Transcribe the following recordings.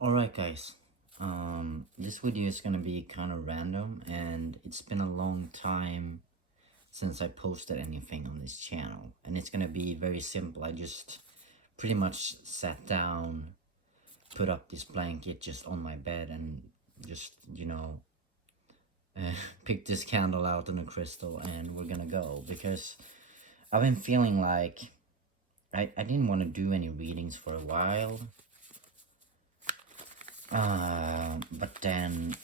Alright guys, this video is gonna be kind of random and it's been a long time since I posted anything on this channel, and it's gonna be very simple. I just pretty much sat down, put up this blanket just on my bed and just, pick this candle out and a crystal and we're gonna go, because I've been feeling like I didn't want to do any readings for a while. But then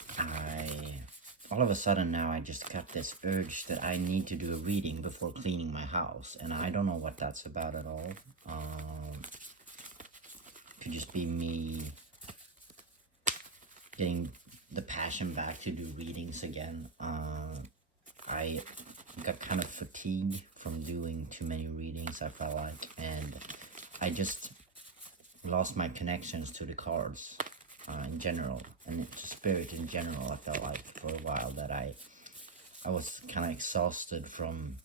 all of a sudden now I just got this urge that I need to do a reading before cleaning my house, and I don't know what that's about at all. Could just be me getting the passion back to do readings again. I got kind of fatigued from doing too many readings, I felt like, and I just lost my connections to the cards. In general, and to spirit in general. I felt like for a while that I was kind of exhausted from,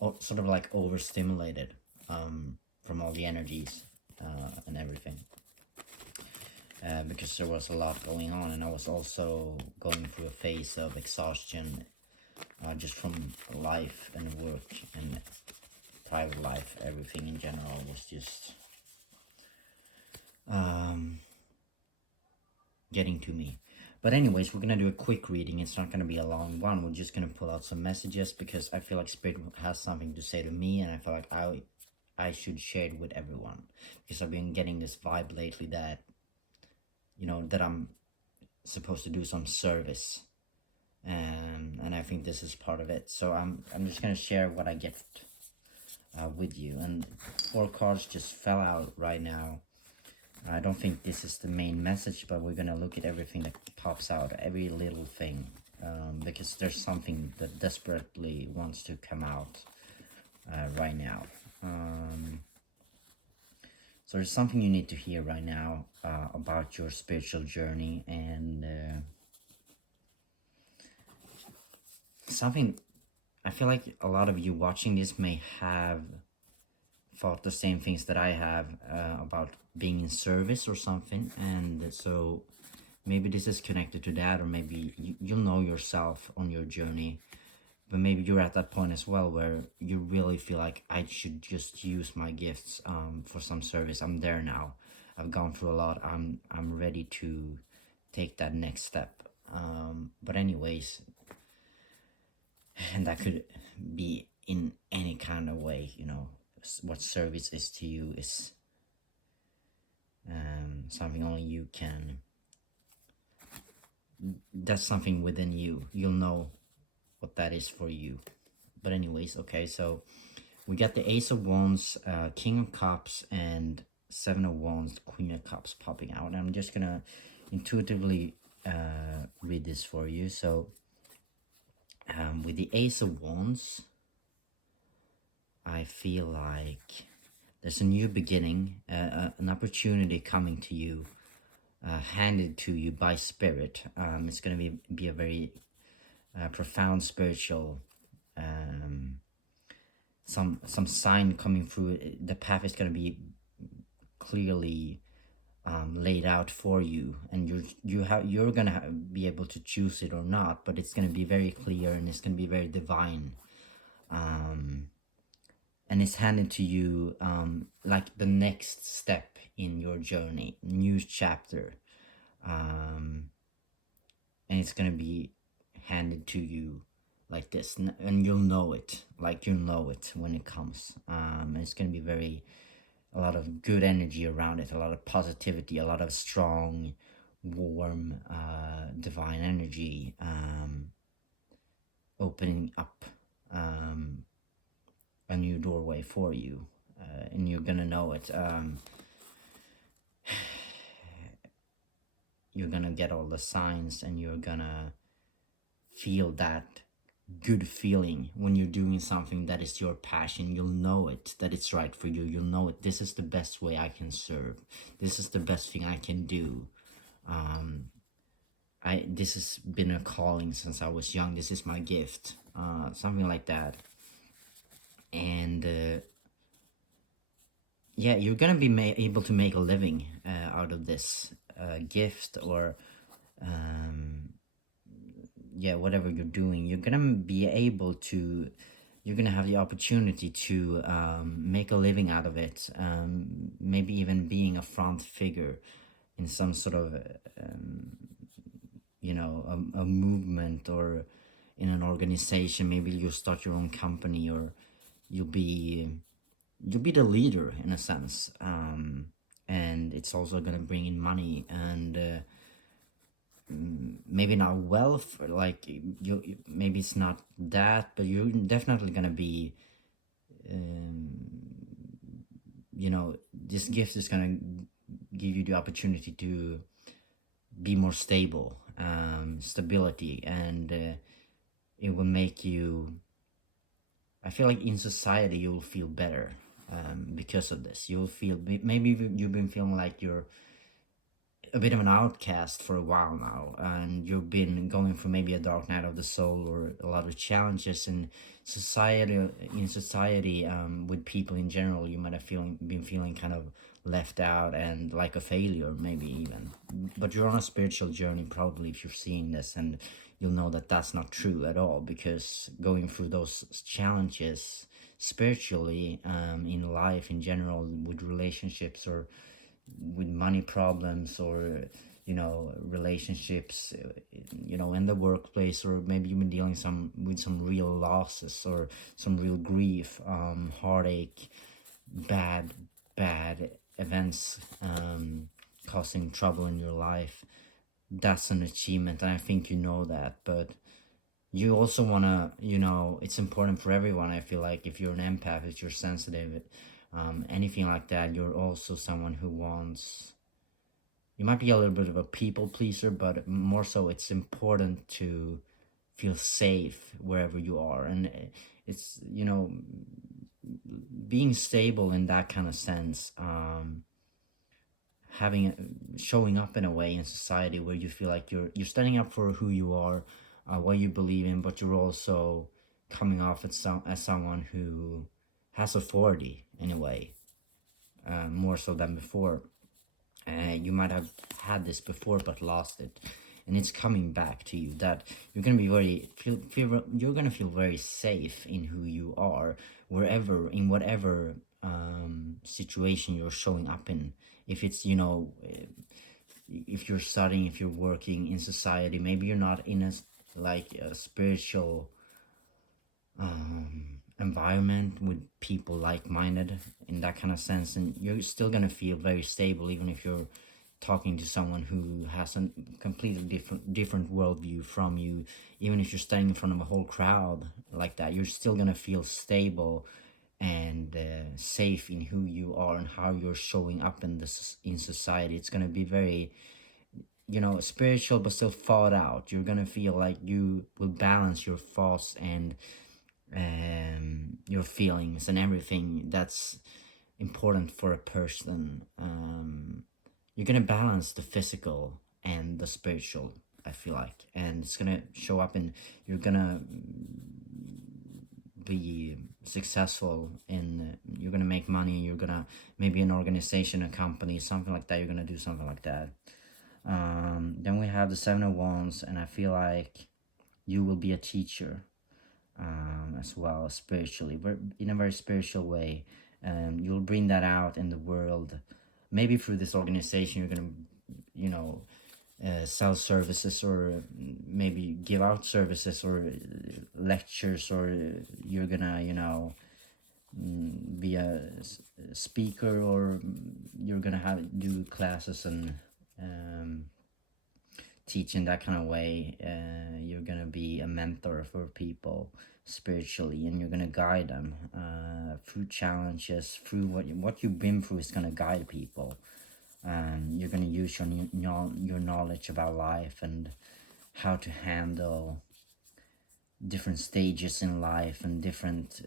or sort of like overstimulated from all the energies and everything, because there was a lot going on, and I was also going through a phase of exhaustion just from life and work and private life. Everything in general was just getting to me. But anyways, we're gonna do a quick reading. It's not gonna be a long one. We're just gonna pull out some messages because I feel like Spirit has something to say to me, and I feel like I should share it with everyone, because I've been getting this vibe lately that, that I'm supposed to do some service, and I think this is part of it. So I'm just gonna share what I get with you, and 4 cards just fell out right now. I don't think this is the main message, but we're gonna look at everything that pops out, every little thing, because there's something that desperately wants to come out right now. So there's something you need to hear right now about your spiritual journey, and something I feel like a lot of you watching this may have thought the same things that I have about being in service or something, and so maybe this is connected to that, or maybe you'll know yourself on your journey, but maybe you're at that point as well where you really feel like I should just use my gifts for some service. I'm there now. I've gone through a lot. I'm ready to take that next step. But anyways, and that could be in any kind of way, what service is to you is something only you can. That's something within you. You'll know what that is for you. But anyways, okay, so we got the Ace of Wands, King of Cups, and 7 of Wands, Queen of Cups popping out. And I'm just gonna intuitively read this for you. So with the Ace of Wands, I feel like there's a new beginning, an opportunity coming to you, handed to you by Spirit. It's going to be a very profound spiritual, some sign coming through. The path is going to be clearly laid out for you, and you're gonna be able to choose it or not, but it's gonna be very clear and it's gonna be very divine. And it's handed to you like the next step in your journey, new chapter, and it's gonna be handed to you like this, and you'll know it, like you'll know it when it comes. It's gonna be a lot of good energy around it, a lot of positivity, a lot of strong, warm, divine energy, opening up a new doorway for you, and you're gonna know it. You're gonna get all the signs, and you're gonna feel that good feeling when you're doing something that is your passion. You'll know it, that it's right for you. You'll know it. This is the best way I can serve. This is the best thing I can do. This has been a calling since I was young. This is my gift. Something like that. And yeah, you're gonna be able to make a living out of this. gift, or yeah, whatever you're doing, you're gonna be able to, you're gonna have the opportunity to make a living out of it, maybe even being a front figure in some sort of a movement, or in an organization. Maybe you'll start your own company, or you'll be you'll be the leader in a sense, and it's also gonna bring in money, and maybe not wealth, like maybe it's not that, but you're definitely gonna be, this gift is gonna give you the opportunity to be more stable, stability, and it will make you, I feel like in society you'll feel better, because of this. You'll feel, maybe you've been feeling like you're a bit of an outcast for a while now, and you've been going through maybe a dark night of the soul, or a lot of challenges in society, with people in general. You might have been feeling kind of left out and like a failure, maybe even. But you're on a spiritual journey, probably, if you're seeing this, and you'll know that that's not true at all, because going through those challenges spiritually, in life in general, with relationships, or with money problems, or relationships, in the workplace, or maybe you've been dealing with some real losses, or some real grief, heartache, bad events, causing trouble in your life. That's an achievement, and I think you know that. But you also want to, it's important for everyone. I feel like if you're an empath, if you're sensitive, anything like that, you're also someone who wants, you might be a little bit of a people pleaser, but more so it's important to feel safe wherever you are. And it's, being stable in that kind of sense, showing up in a way in society where you feel like you're standing up for who you are, what you believe in, but you're also coming off as someone who has authority in a way, more so than before. You might have had this before but lost it, and it's coming back to you. That you're gonna be you're gonna feel very safe in who you are, in whatever situation you're showing up in. If it's, if you're studying, if you're working in society, maybe you're not in a spiritual environment with people like-minded in that kind of sense, and you're still gonna feel very stable, even if you're talking to someone who has a completely different worldview from you. Even if you're standing in front of a whole crowd like that, you're still gonna feel stable and safe in who you are and how you're showing up in society. It's gonna be very, spiritual, but still thought out. You're gonna feel like you will balance your thoughts and your feelings and everything that's important for a person. You're gonna balance the physical and the spiritual, I feel like, and it's gonna show up in, you're gonna be successful in, you're gonna make money, you're gonna, maybe an organization, a company, something like that, you're gonna do something like that. Then we have the Seven of Wands, and I feel like you will be a teacher, as well, spiritually, but in a very spiritual way. You'll bring that out in the world, maybe through this organization. You're gonna, sell services, or maybe give out services, or lectures, or you're gonna, be a speaker, or you're gonna do classes and teach in that kind of way. You're gonna be a mentor for people spiritually, and you're gonna guide them through challenges, through what you've been through is gonna guide people. You're gonna use your knowledge about life and how to handle different stages in life, and different,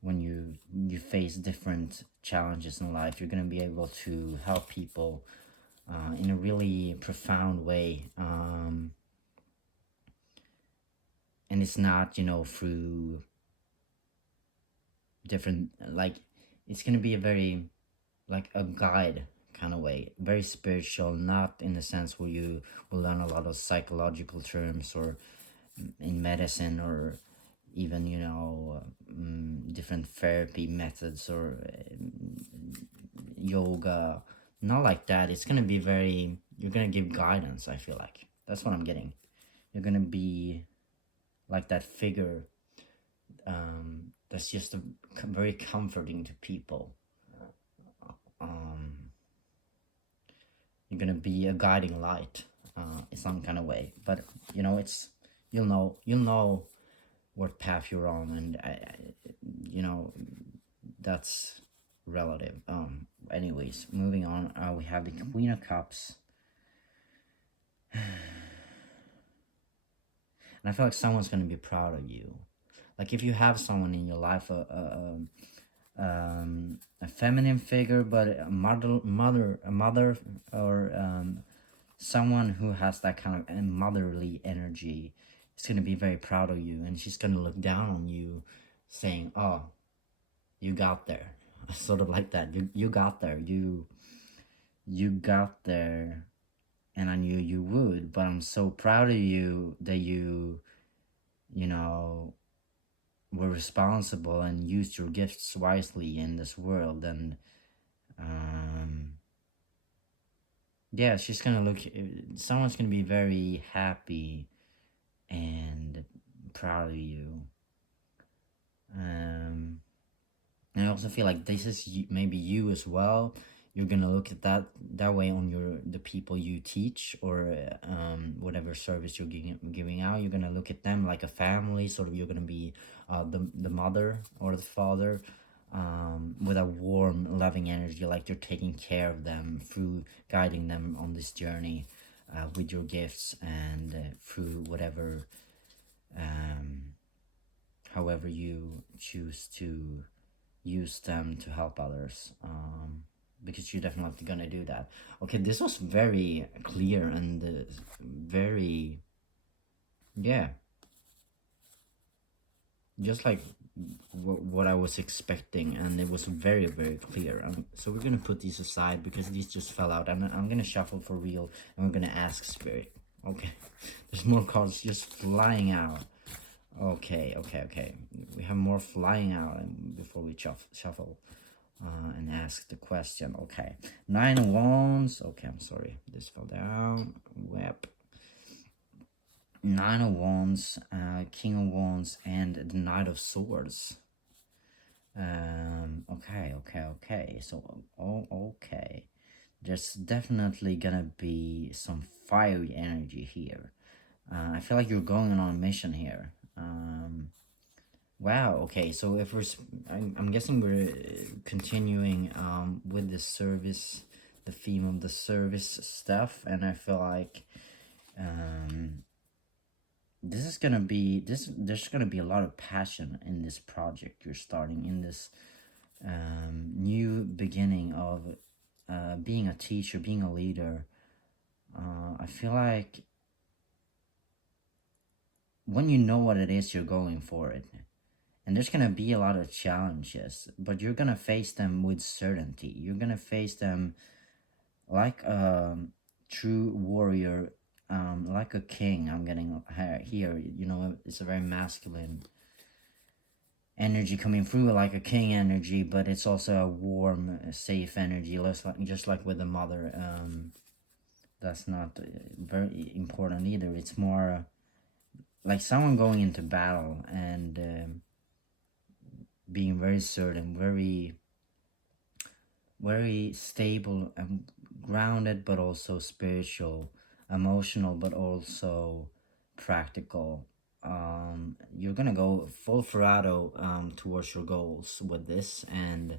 when you face different challenges in life. You're gonna be able to help people in a really profound way, and it's not, through different, like, it's gonna be a very like a guide kind of way, very spiritual, not in the sense where you will learn a lot of psychological terms or in medicine or even different therapy methods or yoga. Not like that. It's gonna be very, you're gonna give guidance. I feel like that's what I'm getting. You're gonna be like that figure, that's just very comforting to people. um you're gonna be a guiding light, in some kind of way. But it's, you'll know what path you're on, and you know that's relative. Anyways, moving on, we have the Queen of Cups, and I feel like someone's gonna be proud of you. Like if you have someone in your life, a feminine figure, but a mother, or someone who has that kind of motherly energy, is gonna be very proud of you, and she's gonna look down on you, saying, "Oh, you got there," sort of like that. You got there. You got there, and I knew you would. But I'm so proud of you that you know were responsible and used your gifts wisely in this world. And um yeah, she's gonna look, someone's gonna be very happy and proud of you. um and I also feel like this is maybe you as well. You're gonna look at that way on the people you teach, or whatever service you're giving out. You're gonna look at them like a family, sort of. You're gonna be the mother or the father, with a warm, loving energy, like you're taking care of them through guiding them on this journey, with your gifts, and through whatever, um, however you choose to use them to help others, because you're definitely gonna do that. Okay, this was very clear and very, yeah, just like what I was expecting, and it was very, very clear. So we're gonna put these aside because these just fell out. I'm gonna shuffle for real, and we're gonna ask Spirit. Okay, there's more cards just flying out. Okay, okay, okay. We have more flying out before we shuffle, and ask the question. Okay, 9 of Wands. Okay, I'm sorry, this fell down. Web. 9 of Wands, King of Wands, and the Knight of Swords. Okay, okay, okay. So, okay. There's definitely gonna be some fiery energy here. I feel like you're going on a mission here. Wow. Okay. So if I'm guessing we're continuing with the service, the theme of the service stuff, and I feel like um this is gonna be there's gonna be a lot of passion in this project you're starting, in this new beginning of being a teacher, being a leader. I feel like when you know what it is, you're going for it, and there's gonna be a lot of challenges, but you're gonna face them with certainty. You're gonna face them like a true warrior, like a king. I'm getting here. It's a very masculine energy coming through, like a king energy, but it's also a warm, safe energy, just like with the mother. That's not very important either. It's more like someone going into battle and being very certain, very stable and grounded, but also spiritual, emotional, but also practical. You're gonna go full throttle towards your goals with this, and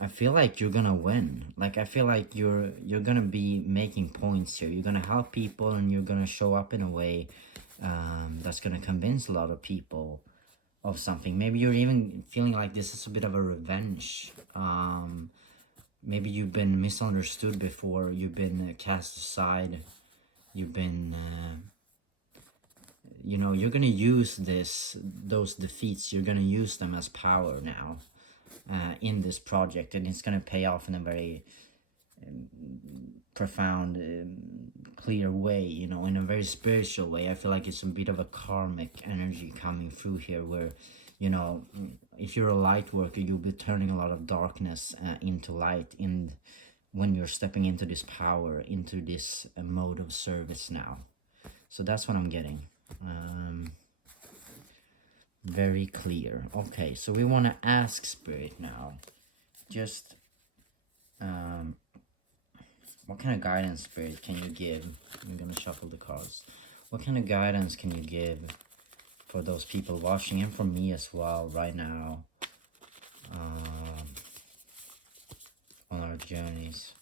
I feel like you're gonna win. Like I feel like you're gonna be making points here. You're gonna help people, and you're gonna show up in a way that's gonna convince a lot of people of something. Maybe you're even feeling like this is a bit of a revenge. Maybe you've been misunderstood before. You've been cast aside. You've been you're gonna use those defeats, you're gonna use them as power now. in this project, and it's gonna pay off in a very profound, clear way, you know, in a very spiritual way. I feel like it's a bit of a karmic energy coming through here, where, you know, if you're a light worker, you'll be turning a lot of darkness into light in when you're stepping into this power, into this mode of service now. So that's what I'm getting. Very clear. Okay, so we want to ask Spirit now, just what kind of guidance, Spirit, can you give? I'm gonna shuffle the cards. What kind of guidance can you give for those people watching, and for me as well right now, on our journeys?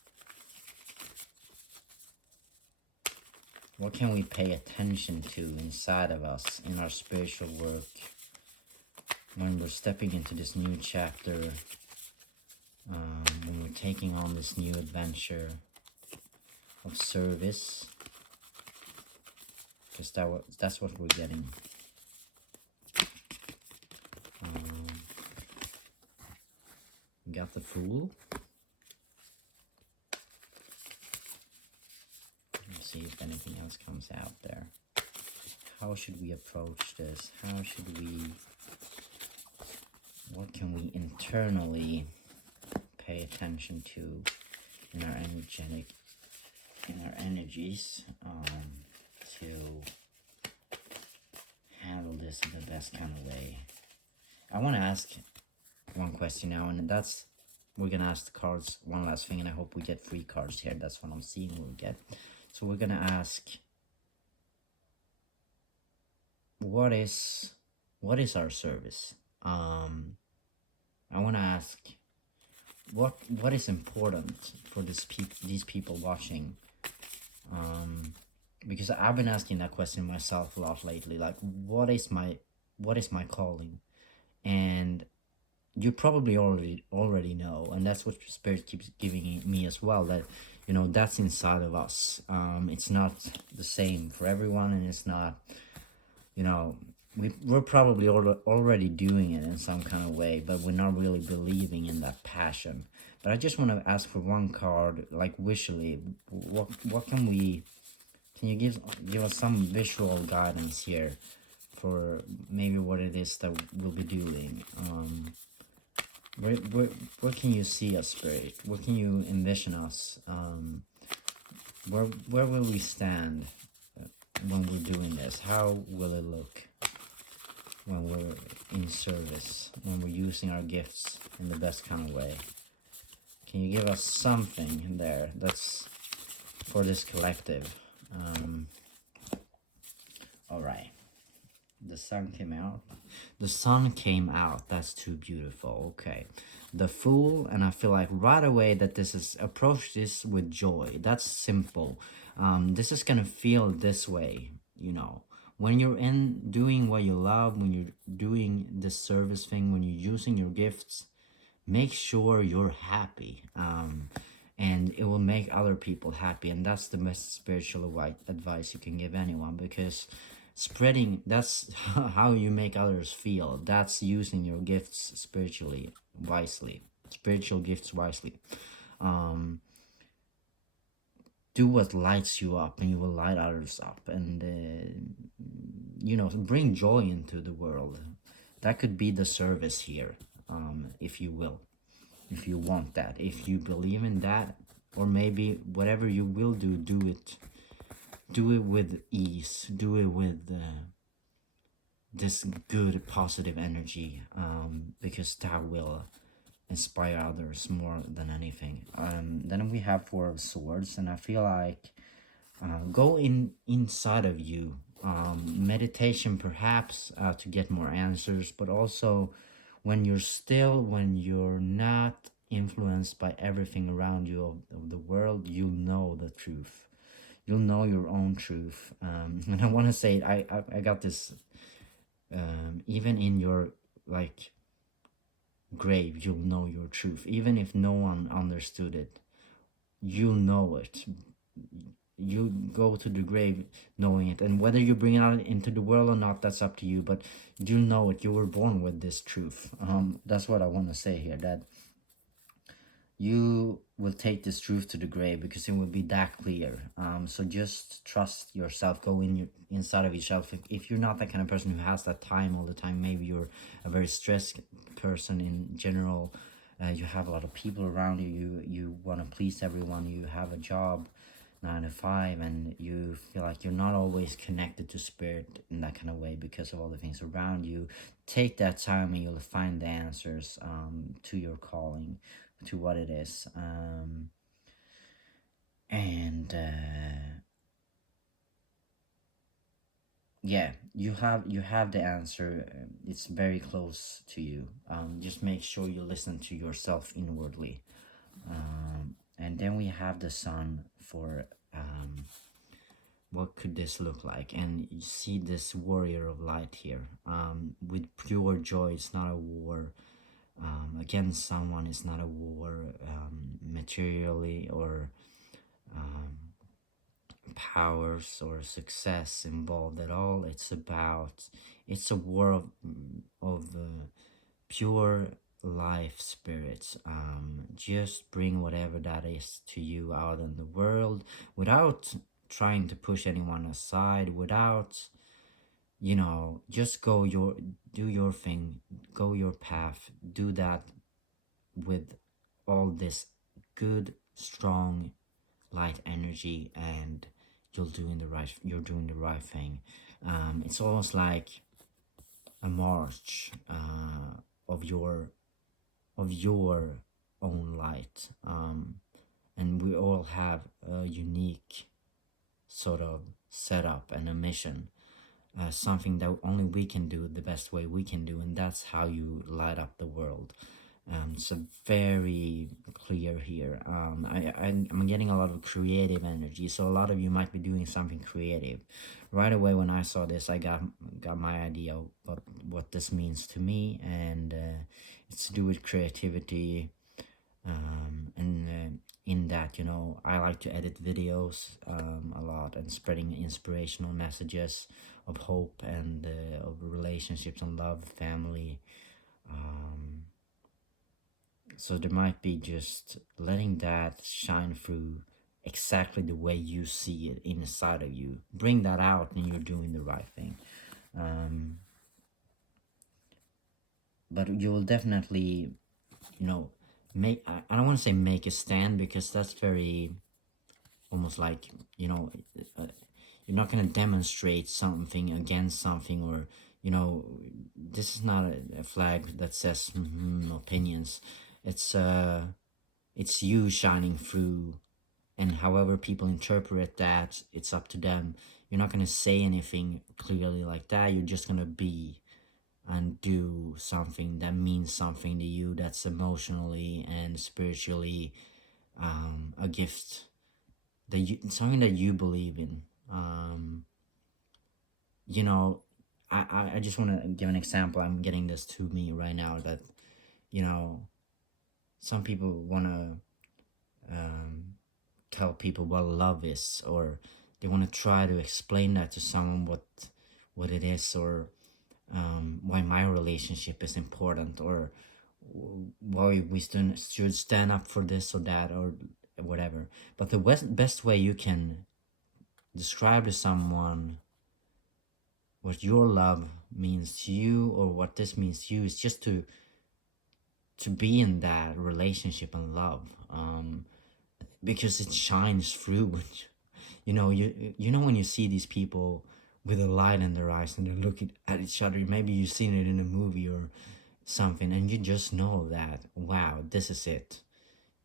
What can we pay attention to inside of us in our spiritual work when we're stepping into this new chapter, when we're taking on this new adventure of service? Because that's what we're getting. We got the Fool. Let's see if anything else comes out there. How should we approach this? How should we... What can we internally pay attention to in our energies, to handle this in the best kind of way? I want to ask one question now, and that's, we're gonna ask the cards one last thing, and I hope we get 3 cards here. That's what I'm seeing we'll get. So we're gonna ask, what is our service? I want to ask, what is important for these people watching? Because I've been asking that question myself a lot lately. Like, what is my calling? And you probably already know, and that's what Spirit keeps giving me as well, that, you know, that's inside of us. It's not the same for everyone, and it's not, you know, we're probably already doing it in some kind of way, but we're not really believing in that passion. But I just want to ask for one card, like visually, what can you give us some visual guidance here for maybe what it is that we'll be doing? Where can you see us, Spirit? Where can you envision us? Where will we stand when we're doing this? How will it look when we're in service, when we're using our gifts in the best kind of way? Can you give us something in there that's for this collective? All right. The sun came out. The sun came out. That's too beautiful. Okay. The Fool, and I feel like right away that this is, approach this with joy. That's simple. This is gonna feel this way, you know. When you're in doing what you love, when you're doing this service thing, when you're using your gifts, make sure you're happy. And it will make other people happy. And that's the best spiritual advice you can give anyone, because spreading, that's how you make others feel. That's using your gifts spiritually wisely, spiritual gifts wisely. Do what lights you up, and you will light others up, and you know, bring joy into the world. That could be the service here, if you will, if you want that, if you believe in that, or maybe whatever you will do it with ease, do it with this good positive energy, because that will inspire others more than anything. Then we have 4 of Swords, and I feel like go inside of you, meditation perhaps, to get more answers, but also when you're still, when you're not influenced by everything around you of the world, you'll know the truth. You'll know your own truth. And I want to say, I got this, even in your, like, grave, you'll know your truth. Even if no one understood it, you'll know it. you go to the grave knowing it, and whether you bring it out into the world or not, that's up to you. But you know it. You were born with this truth. That's what I want to say here. That you will take this truth to the grave because it will be that clear. So just trust yourself. Go inside of yourself. If you're not that kind of person who has that time all the time, maybe you're a very stressed person in general. You have a lot of people around you. You want to please everyone. You have a job, 9 to 5, and you feel like you're not always connected to spirit in that kind of way because of all the things around you. Take that time and you'll find the answers to your calling, to what it is. And yeah, you have the answer. It's very close to you. Just make sure you listen to yourself inwardly. And then we have the sun for what could this look like, and you see this warrior of light here, with pure joy. It's not a war against someone. It's not a war materially or powers or success involved at all. It's a war of pure life spirits. Just bring whatever that is to you out in the world without trying to push anyone aside, without, just do your thing, go your path, do that with all this good, strong light energy, and you're doing the right thing. It's almost like a march of your own light. And we all have a unique sort of setup and a mission, something that only we can do the best way we can do, and that's how you light up the world. So very clear here. I'm getting a lot of creative energy, so a lot of you might be doing something creative. Right away when I saw this, I got my idea of what this means to me, and it's to do with creativity. And in that, I like to edit videos a lot, and spreading inspirational messages of hope and of relationships and love, family. So there might be just letting that shine through exactly the way you see it inside of you. Bring that out, and you're doing the right thing. But you will definitely, I don't want to say make a stand, because that's very almost like, you're not going to demonstrate something against something, or, this is not a flag that says opinions. It's you shining through, and however people interpret that, it's up to them. You're not going to say anything clearly like that. You're just going to be and do something that means something to you, that's emotionally and spiritually a gift, something that you believe in. I just want to give an example. I'm getting this to me right now, that some people want to tell people what love is, or they want to try to explain that to someone, what it is, or why my relationship is important, or why we should stand up for this or that, or whatever. But the best way you can describe to someone what your love means to you, or what this means to you, is just to be in that relationship and love, because it shines through. You know when you see these people with a light in their eyes, and they're looking at each other, maybe you've seen it in a movie or something, and you just know that, wow, this is it.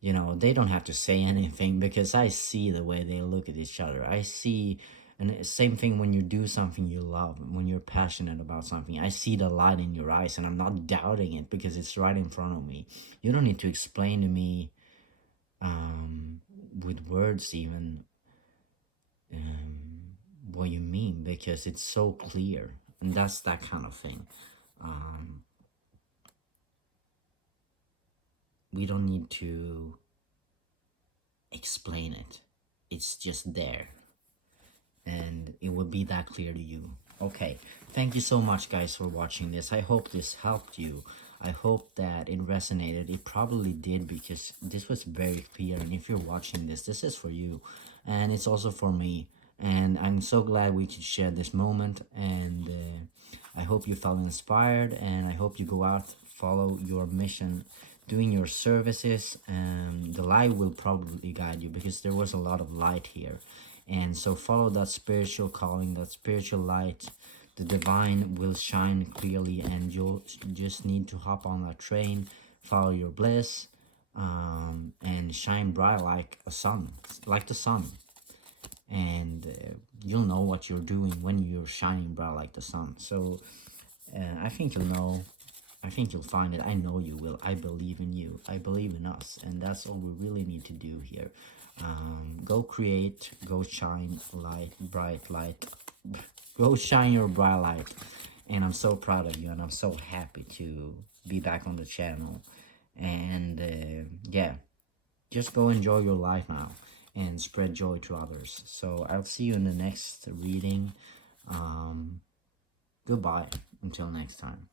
They don't have to say anything, because I see the way they look at each other. I see, and same thing when you do something you love, when you're passionate about something, I see the light in your eyes, and I'm not doubting it, because it's right in front of me. You don't need to explain to me with words even what you mean, because it's so clear, and that's that kind of thing. We don't need to explain it. It's just there. and it will be that clear to you. Okay, thank you so much, guys, for watching this. I hope this helped you. I hope that it resonated. It probably did, because this was very clear, and if you're watching this is for you, and it's also for me. And I'm so glad we could share this moment, and I hope you felt inspired, and I hope you go out, follow your mission, doing your services, and the light will probably guide you, because there was a lot of light here. And so follow that spiritual calling, that spiritual light. The divine will shine clearly, and you'll just need to hop on that train, follow your bliss, and shine bright like a sun, like the sun. And you'll know what you're doing when you're shining bright like the sun. So I think you'll know. I think you'll find it. I know you will. I believe in you. I believe in us. And that's all we really need to do here. Go create. Go shine light, bright light. Go shine your bright light. And I'm so proud of you. And I'm so happy to be back on the channel. And yeah, just go enjoy your life now and spread joy to others. So I'll see you in the next reading. Goodbye until next time.